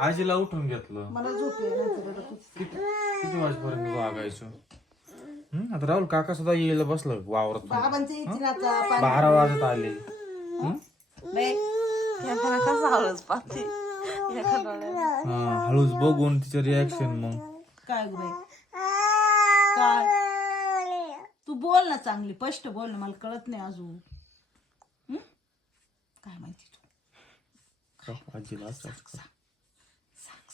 आजीला उठून घेतलं. मला झोप रडत होती. किती किती वाजेपर्यंत वागायचो? हम्म, आता राहुल काका सुद्धा येईल बसलं वावरत बाबांचं इचिनाचा पाणी बारा वाजत आले. हम्म? नाही एखादा कसा हळूच पाहते. एका डोळ्यात हा, हळूच बघून तिचं रिॲक्शन मग. काय ग बाई? काय? तू बोल ना चांगली. स्पष्ट बोल ना मला कळत नाही अजून हं? काय माहिती का आजीला का? सांग सांग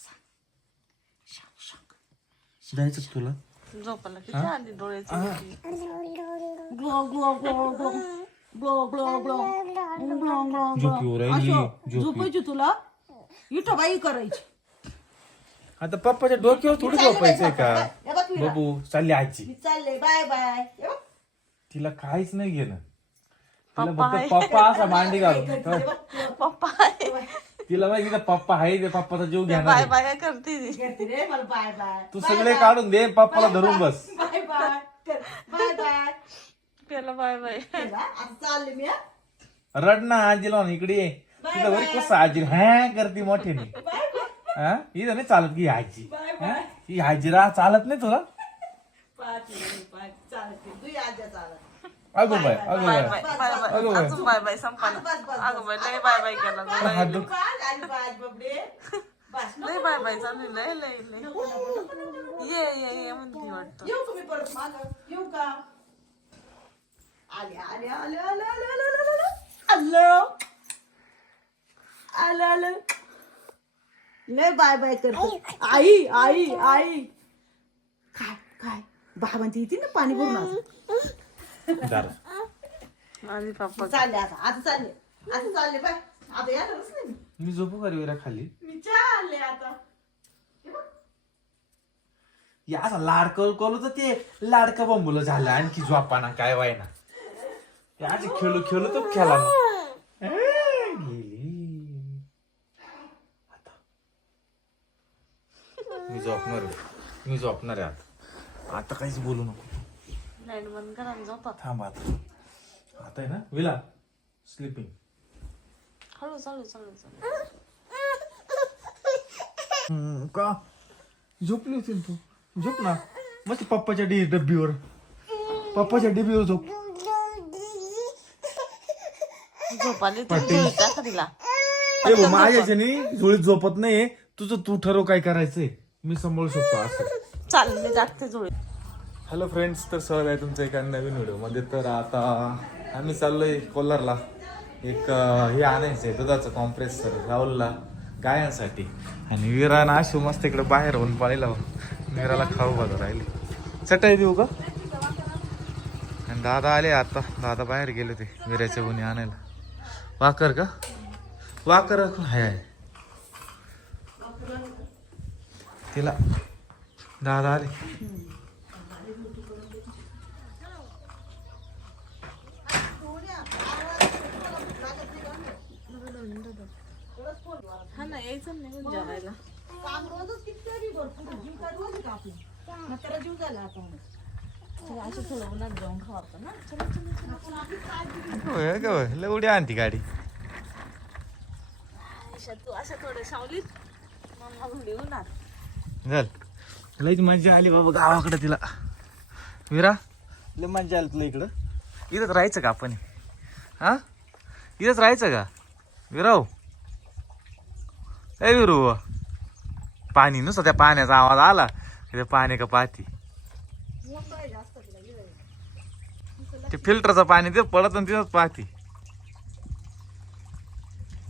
सांग सांग जायचं का तुला झोपायला किती आली डोळ्याची glow glow glow glow glow glow glow glow glow झोपेवर राहिली, झोपी. झोपायची तुला इथं बाई करायची आता पप्पाच्या डोक्यावर थोडी झोपायचंय का? बाबू चालली आजी. मी चालले बाय बाय. तिला काहीच नाही घेणं. तिला फक्त पप्पा असा मांडी घालून. हे. पप्पा तिला माहिती का पप्पा आहे ते पप्पाचा जीव घेणार बाय. बाय करते ती. घेते रे मला बाय बाय तू सगळे काढून दे पप्पाला धरून बस. बाय बाय कर. बाय बाय त्याला बाय बाय हे आता चालले मी हं. रड ना आजीला म्हण इकडे ये. तिला बरी कसं आजी हॅ करते मोठ्याने हा इथं नाही चालत की आजी. हा? ही आजी राह चालत नाही तुला तू चालत. अगो बाय अगो bye bye bye bye bye अजून बाय बाय संपाना अगं बाय लय बाय बाय केला लय बाय लय. बाय बाय चालू लय लय लय. ये ये ये म्हणती वाटतं येऊ का मी परत माग. येऊ का? आले आले आले आले आले आले आले आले. आले. आले लय बाय बाय करते. आई आई आई. काय काय? बाबांची येते ना पाणी भरून आज? जरा. आणि पप्पा चालले आता आता चालले. आता चालले बाय. आता येणारच नाही मी. मी झोपू का रे विरा खाली? मी चालले आता. हे बघ. या असा लाडकं करू तर ते. लाडका बंबुलं झालं आणखी झोपाना काय वायना ते आजी खेळू खेळू तर खेळा ना ए, गेली. आता. मी झोपणार आहे. मी झोपणार आहे आता. आता काहीच बोलू नको. लाइट बंद करा आणि झोपा थांब आता. आता आहे ना? विला स्लीपिंग हळू चालू चालू चालू का? झोपली होती ना तू? झोप ना. मस्त पप्पाच्या डी डब्बीवर. पप्पाच्या डब्बीवर झोप. झोपाली तुम्ही टाका तिला ए भाऊ, माझ्या ह्याच्यानी झोळीत झोपत नाही तुझं तू ठरव काय करायचंय. मी सांभाळू शकतो असं. चाल मी जागते हॅलो फ्रेंड्स तर स्वागत आहे तुमचं एका नवीन व्हिडिओमध्ये. तर आता आम्ही चाललो आहे कोल्हारला. एक हे आणायचं आहे दुधाचं कॉम्प्रेसर राहुलला गायांसाठी. आणि विरा ना अशी मस्त इकडे बाहेर होऊन पाळीला विराला खाऊ बघा राहिले. चटाई देऊ का? आणि दादा आले आता. दादा बाहेर गेले ते विराच्या गुन्हे आणायला. वाकर का? वाकर आहे आहे. तिला दादा आले. हा ना यायचं नाही मग जेवायला. काम रोजच किती भरपूर जीव काय रोज आहे का आपला म्हातारा जीव झाला आता. चला, असं थोडं उन्हात जाऊन खाऊ आपण ना. चला चला होय का होय. लय उड्या आणती गाडी. तू सावलीत चल लयच मजा आली बाबा गावाकडे तिला. विरा लय मजा आली तुला इकडं. इथंच राहायचं का आपण? हा? इथंच राहायचं का? विराव ए विरू पाणी नुसतं त्या पाण्याचा आवाज आला ते पाणी का पाहती ते फिल्टरचं पाणी ते पडत आणि तिथंच पाहती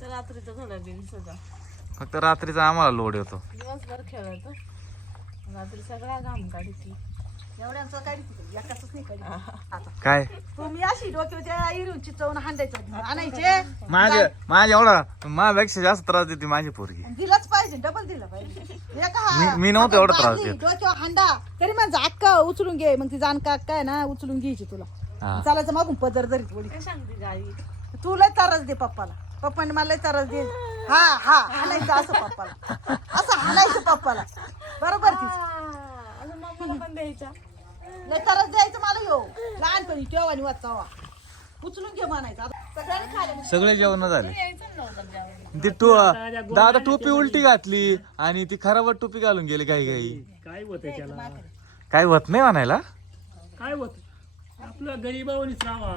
तर रात्रीचं थोडं फक्त रात्रीचा आम्हाला लोड येतो. दिवसभर खेळतो रात्री सगळा घाम काढती एवढ्यांचं काय एकाच नाही काढी आता. काय? तुम्ही अशी डोक्यावर त्या इरून चिचवून हांडायचं आणायचे. माझ्या माझ्या एवढा माझ्यापेक्षा जास्त त्रास देते माझी पोरगी. दिलाच पाहिजे. डबल दिला पाहिजे. एका हा- मी- नव्हतं एवढं त्रास देत. डोक्यावर हांडा. तरी माझा अक्का उचलून घे. मग ती जानका अक्का आहे ना उचलून घ्यायची तुला. हा. चालायचं मागून पदर जरी थोडी काय सांगते गाई? तुला त्रास दे पप्पाला. पप्पाने मला त्रास दे. हा हा हाणायचं असं पप्पाला. असं हाणायचं पप्पाला. बरोबर ती मम्माला पण द्यायचा लय त्रास द्यायचं मला यो. लहानपणी ठेवा आणि वाचावा. उचलून घे म्हणायचं. आता सगळ्यांनी खायला सगळे जेवण झाले. यायचं नव्हतं जेवण ती टू दादा टोपी उलटी घातली आणि ती खराबट टोपी घालून गेली काही काही काय होत त्याला? काय होत नाही म्हणायला? काय होत? आपलं राहावा.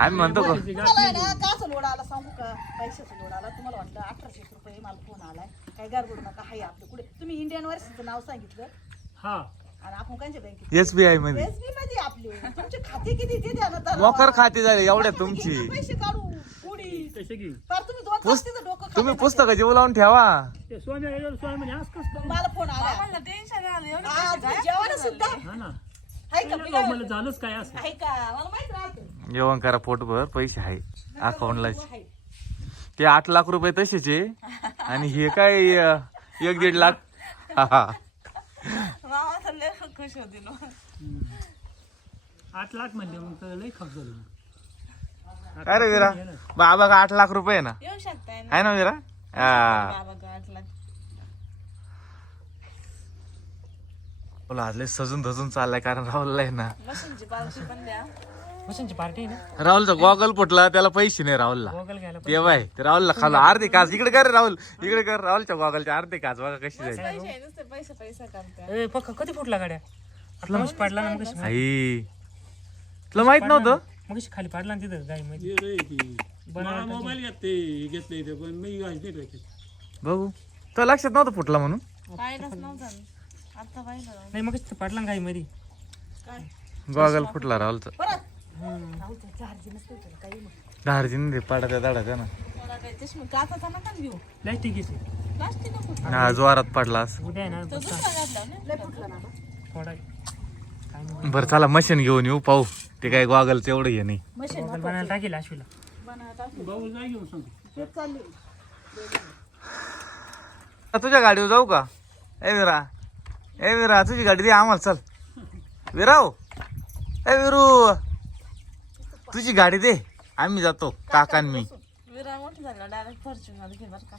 आम्ही म्हणतो का? तुम्हाला आहे ना काच लोड आला सांगू का? पैशाचा लोड आला. तुम्हाला वाटलं अठराशे रुपये मला फोन आलाय. काय गारगोड नका हाय आपलं. कुठे? तुम्ही इंडियन वर्षाचं नाव सांगितलं. हा. आणि आपण कांच्या बँकेत एसबीआयमध्ये. एसबी मध्ये आपले. तुमचे खाते किती ते द्या ना तर. मोकर खाते झाले एवढ्या तुमची. पैसे काढू? कसे की तुम्ही दोन डोकं. पुस्तक जीव लावून ठेवा. ते स्वामी आल्यावर स्वामी म्हणे आज कसं मला फोन आला. आम्हाला टेन्शन आलं एवढं हा, तुम्ही जेवायला सुद्धा हा ना. हाय का म्हणलं, मला झालंच काय असं? आहे का मला माहीत राहतं. जेवण करा पोटभर पैसे आहे. अकाउंटला हाय. ते आठ लाख रुपये तसेच आहे आणि हे काय अं, एक दीड लाख हा, हा. लय खुश होती आठ लाख म्हणले मग तर लई खप झालं काय रे विरा? बाबा का आठ लाख रुपये आहे ना? येऊ शकताय ना? आहे ना विरा? हा. बाबा गाठला बोला आज लय सजून धजून चाललाय कारण राहुलला आहे ना. पावती पण द्या. पार्टी ना? राहुलचा गॉगल फुटला त्याला पैसे नाही राहुलला. गोगल घ्यायला ते बाय ते राहुलला खाल्ला. अर्धे काच इकडे कर रे राहुल. इकडे कर राहुलच्या गॉगलचे अर्धे काच बघा कशी जाईल पैसे आहे, नुसते पैसे पैसा करते ए पक्का कधी फुटला गाड्या? आपला मग पाडला ना मग आई. तुला माहीत नव्हतं? मग खाली पाडला ना तिथं मध्ये मोबाईल घेतले घेतले इथे पण मी बघू. तुला लक्षात नव्हतं फुटला म्हणून? पाहिलंच नव्हतं. ना. आता पाहिलं. नाही मग पाडला ना गाडी मध्ये गॉगल फुटला राहुलचा. परत. दार्जिन रे चार्ज नसते ते दाडा का ना मला ना जोरात पडलास उद्या ना थोडा बरं चला मशीन घेऊन येऊ पाहू. ते काय गॉगल एवढं हे नाही. मशीन बनायला टाकेल आशूला आ, तुझ्या गाडीवर जाऊ का? ए विरा. ए विरा तुझी गाडी दे आम्हाला चल. विराव. ए विरू. तुझी गाडी दे. आम्ही जातो. काका आणि मी. विरा मोठी झाला. डायरेक्ट फॉर्च्युनर घे बरं का.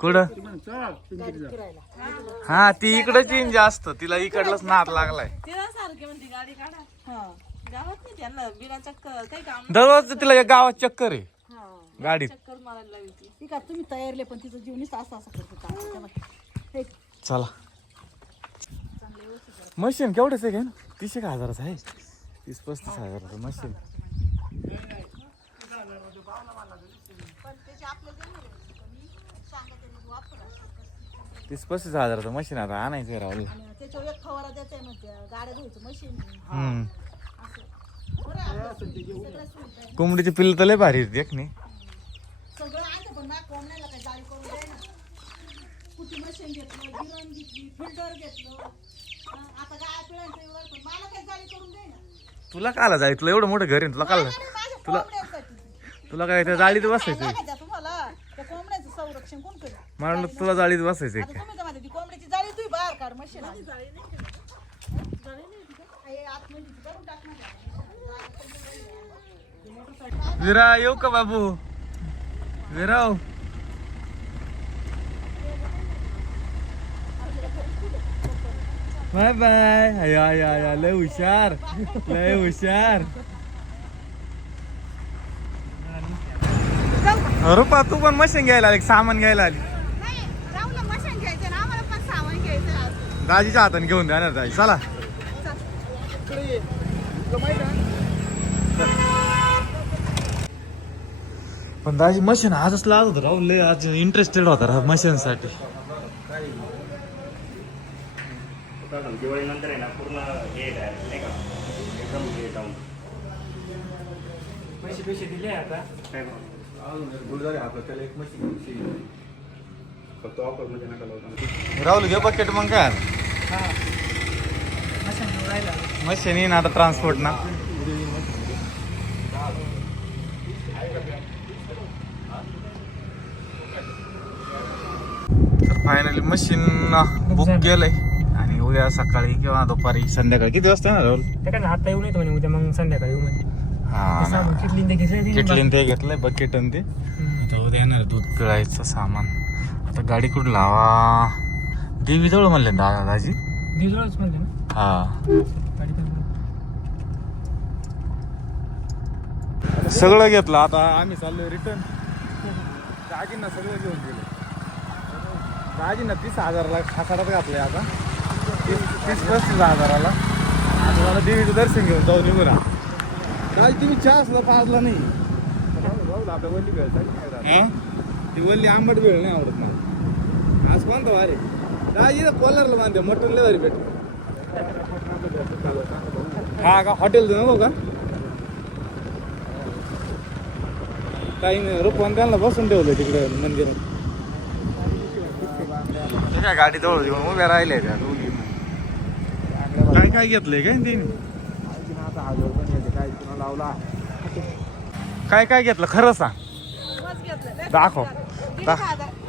कुठं? हा ती इकडंच येईन जास्त. तिला इकडलंच नाद लागलाय. तिला सारखी म्हणते गाडी काढा. हा. गावात नाही त्यांना. बिना चक्कर. काही काम दररोज तिला या गावात चक्कर आहे. हा. गाडीत चक्कर मारायला लागली ती. का तुम्ही तयारले पण तिचं जीवनीच असं असं करतो. का चला. मशीन केवढंच आहे ना? तीस एक हजाराचं आहे. तीस पस्तीस हजाराचं मशीन. तीस पस्तीस हजाराचं मशीन आता आणायचं आहे राहुल. त्याच्यावर एक फवारा द्यायचा म्हणते गाड्या धुवायचं मशीन. आहे. कोंबडीची पिल्ल तर लय भारी देख नाही. सगळं आहे पण ना कोंबड्याला काही जाळी करून द्याय ना कुठे मशीन घेतलं गिरण घेतली फिल्टर घेतलं. आता काय पिळायचं एवढं पण मला काही जाळी करून दे ना तुला काला जाय तुला एवढं मोठं घर आहे तुला काला माझ्या कोंबड्यासाठी. तुला काय त्या जाळीत बसायचं काय लागायचं तुम्हाला. त्या कोंबड्याचं संरक्षण कोण करेल? मला वाटलं तुला जाळीत बसायचं आता तुम्ही तर म्हणते ती कोंबड्याची जाळी तुम्ही बाहेर काढ मशीन जाळी नाही आतमध्ये ती करून टाक ना. विरा येऊ का बाबू? विराव. बाय बाय या या या लय हुशार लय हुशार रुपा तू पण मशीन घ्यायला आली सामान घ्यायला आली. दाजीच्या हाताने घेऊन द्या ना दाजी. चला. पण दाजी मशीन आजच लागत होतं राहुल लय आज इंटरेस्टेड होता राव मशीन साठी दिवाळीनंतर आहे ना पूर्ण हे डायरेक्ट नाही का? एकदम हे डाऊन पैसे पैसे दिले आता. काय फक्त ऑफरमध्ये नका लावता राहुल घे बकेट मग काय? मशीन मशीन येईन आता ट्रान्सपोर्ट ना. फायनली मशीन बुक केलंय. उद्या सकाळी किंवा दुपारी संध्याकाळी. किती वाजता ना राहुल? आता येऊन येतो म्हणे उद्या मग संध्याकाळी येऊ म्हणे. हा किटलीन ते घेतलं किटलीन ते घेतलंय बकेट आणि ते. आता उद्या येणार दूध पिळायचं सामान. आता गाडी कुठं लावा? देवी जवळ म्हणले ना दादा दाजी दिवसच म्हणते ना? हा. सगळं घेतलं आता आम्ही चाललोय रिटर्न दाजींना सगळं घेऊन गेलो. दाजींना तीस हजाराला खासाडात घातलंय आता. तीस तीस पस्तीस हजाराला. आता मला देवीचं दर्शन घेऊन जाऊ निघू ना दाजी तुम्ही चहा सुद्धा पाजला नाही. हं? ती वल्ली आंबट वेळ नाही आवडत मला. आज कोणता वारे दाजी कॉलरला बांधते मटण लय भारी भेट हा का हॉटेल नको का? काही नाही रुपवान त्यांना बसून ठेवलं तिकडे मंदिरात. काय गाडी जवळ येऊन उभ्या राहिल्या त्या काय काय घेतलंय काय तिने काय काय घेतलं? खरं सांग. दाखव. दा-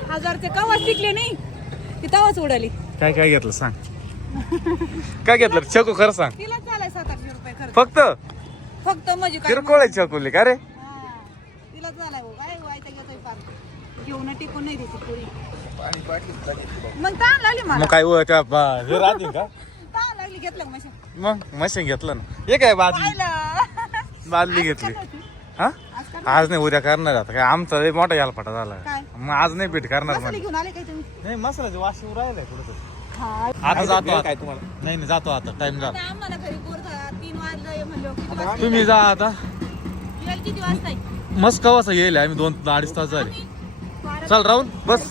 हजारचे कवाच टिकले नाही. ती तवाच उडाली. काय काय घेतलं सांग. काय घेतलं? चकू खरं सांग. तिला चालाय सात आठशे रुपये खर्च. फक्त? फक्त म्हणजे काय? किरकोळ आहे चकुली का रे? हा. तिला चालाय भाऊ काय वाईट घेतोय फार. घेऊन टिकून नाही पुरी. मग ताण लागली मला. मग काय व त्या बा- हे राहतील का? ताण लागली घेतलं का मशीन मग? मशीन घेतलं ना. हे काय बादली? बादली घेतली. हा? आज नाही उद्या करणार आता. काय आमचा लय मोठा यालपाटा झाला. काय? मग आज नाही पीठ करणार मसाले म्हणजे घेऊन आले काय तुम्ही? नाही मसाल्याचे वाशी राहिलाय कुठं हा. आता जातो काय तुम्हाला? नाही नाही जातो आता. टाइम झाला. आता आम्हाला घरी बोर झाला तीन वाजले म्हणलो किती वाजता तुम्ही जा आता. किती वाजता? मस्त कवासा येईल आम्ही दोन अडीच तास झाले. बारा- चल राहुल बस.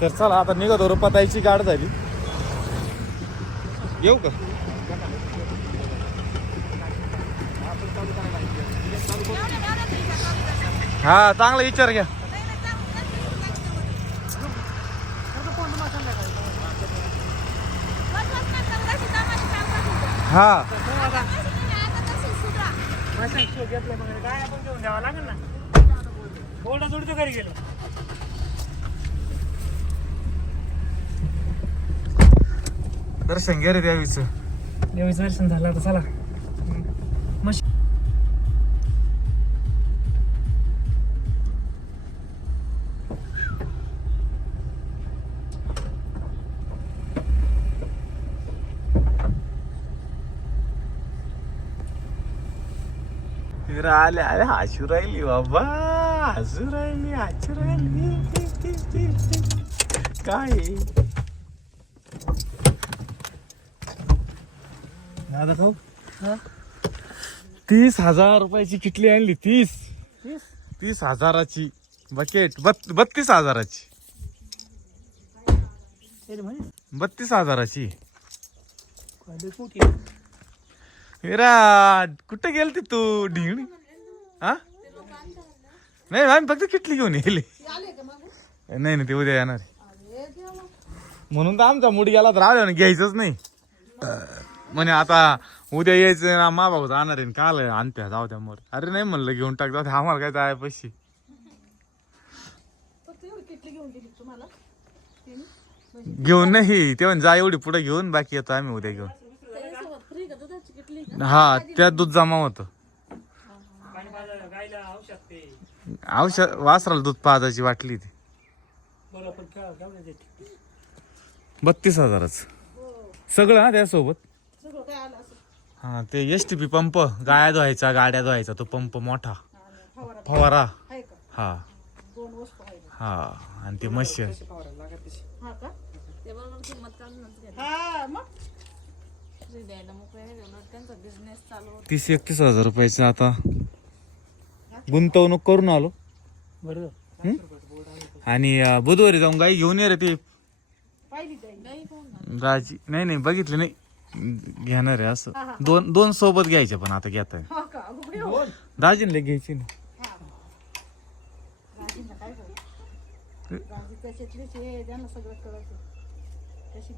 तर चला आता निघतो रुपाताईची गाड झाली. येऊ का? हा चांगला विचार घ्या. हा. काय आपण घेऊन द्यावं लागेल ना? थोडं थोडं घरी गेलो. दर्शन घे रे देवीच देवीचं दर्शन झालं आता चला मशी फिर आले आले हसू राहिली बाबा हसू राहिली हसू राहिली काय दादा खाऊ तीस हजार रुपयाची किटली आणली तीस. तीस? हजाराची बकेट बत बत्तीस हजाराची. बत्तीस हजाराची. विराट कुठे? गेलती तू ढिंग? हा? नाही आम्ही फक्त किटली घेऊन येईल नाही नाही ते उद्या येणार म्हणून तर आमचा मूड गेला तर आलो ना घ्यायचंच नाही. म्हणे आता उद्या यायचं ना मा भाऊ जाणार आहे काल आणत्या जाऊ द्या मोर. अरे नाही म्हणलं घेऊन टाक जाऊ आम्हाला काय जाय पैसे. किटली घेऊन नाही ते म्हणजे जा एवढी पुढे घेऊन बाकी येतो आम्ही उद्या घेऊन. हा त्यात दूध जमा होतं. गायला औषध वासराला दूध पाजायची वाटली ती बत्तीस हजाराच. सगळं हा त्यासोबत. काय आलं असं? हा ते एस टी पी पंप गाया धुवायचा गाड्या धुवायचा तो पंप मोठा. फवारा. फवारा. आहे का? हा. दोन वस्तू आहे हा आणि ते मशीन हा का? ते बरोबर किंमत काढूनच घ्या हा मग. फ्री द्यायला मोकळे नाही उलट त्यांचा बिझनेस चालू होता. तीस एकतीस हजार रुपयाचं आता. गुंतवणूक करून आलो. हं? आणि अं, बुधवारी जाऊन गाई घेऊन ये रे ते. पाहिली जाईल गाई पाहून ना गायची नाही नाही बघितली नाही. घेणार आहे असं. दोन दोन सोबत घ्यायचे पण आता घेत आहे हा का? अगं बाई, हो. दाजीनले घ्यायची ना राजींना काय करू? राजी कशातलीच हे त्यांना सगळं कळत. कशी